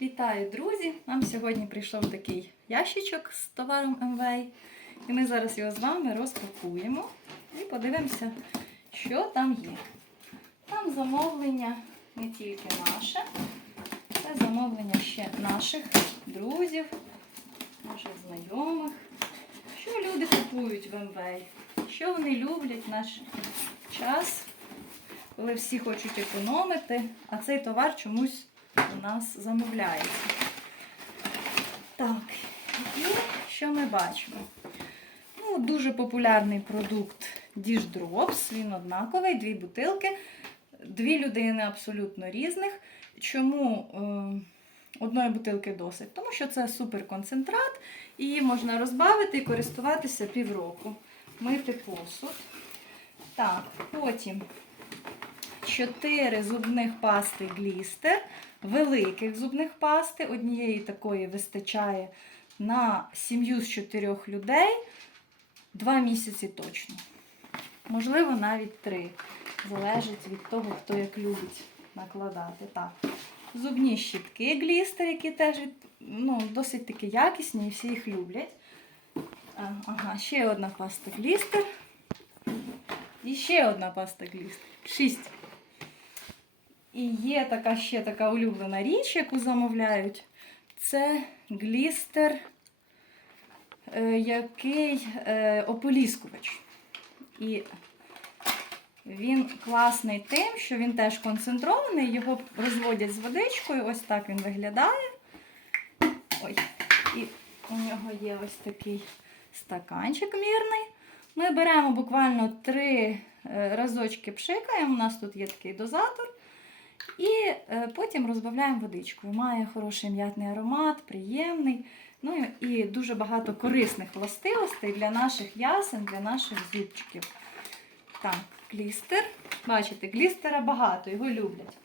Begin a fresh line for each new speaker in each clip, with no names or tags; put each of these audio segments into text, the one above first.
Вітаю, друзі! Нам сьогодні прийшов такий ящичок з товаром МВ. І ми зараз його з вами розпакуємо і подивимося, що там є. Там замовлення не тільки наше, це замовлення ще наших друзів, наших знайомих. Що люди купують в МВ? Що вони люблять наш час, коли всі хочуть економити, а цей товар чомусь у нас замовляється. Так, і що ми бачимо? Ну, Дуже популярний продукт Dish Drops, він однаковий, дві бутилки, дві людини абсолютно різних. Чому е, одної бутилки досить? Тому що це суперконцентрат, її можна розбавити і користуватися півроку. Мити посуд. Так, потім 4 зубних пасти глістер, великих зубних пасти. Однієї такої вистачає на сім'ю з 4 людей 2 місяці точно. Можливо, навіть 3. Залежить від того, хто як любить накладати. Так. Зубні щітки глістер, які теж ну, досить таки якісні і всі їх люблять. Ага, ще одна паста глістер. І ще одна паста глістер. Шість. І є така ще така улюблена річ, яку замовляють. Це глістер, е, який е, ополіскувач. І він класний тим, що він теж концентрований, його розводять з водичкою. Ось так він виглядає. Ой, і у нього є ось такий стаканчик мірний. Ми беремо буквально три е, разочки пшикаємо. У нас тут є такий дозатор. І е, потім розбавляємо водичкою. Має хороший м'ятний аромат, приємний. Ну і дуже багато корисних властивостей для наших ясен, для наших зубчиків. Так, глістер. Бачите, глістера багато, його люблять.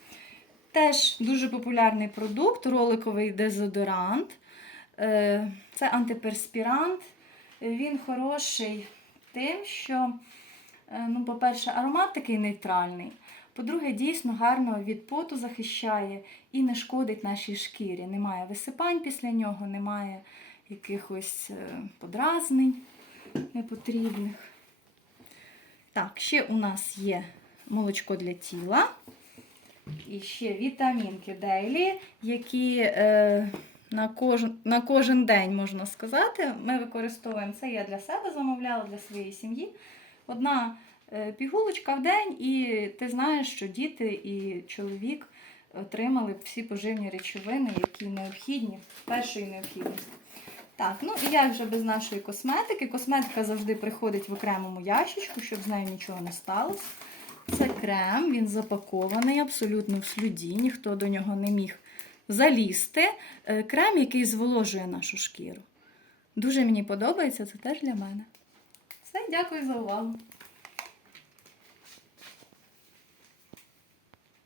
Теж дуже популярний продукт, роликовий дезодорант. Е, Це антиперспірант. Він хороший тим, що, е, ну, по-перше, аромат такий нейтральний. По-друге, дійсно гарно від поту захищає і не шкодить нашій шкірі. Немає висипань після нього, немає якихось е, подразнень непотрібних. Так, ще у нас є молочко для тіла. І ще вітамінки Дейлі, які е, на, кожен, на кожен день, можна сказати, ми використовуємо це. Я для себе замовляла, для своєї сім'ї. Одна пігулочка в день, і ти знаєш, що діти і чоловік отримали всі поживні речовини, які необхідні, першої необхідності. Так, ну і як вже без нашої косметики? Косметика завжди приходить в окремому ящичку, щоб з нею нічого не сталося. Це крем, він запакований абсолютно в слюді, ніхто до нього не міг залізти. Е, Крем, який зволожує нашу шкіру. Дуже мені подобається, це теж для мене. Все, дякую за увагу.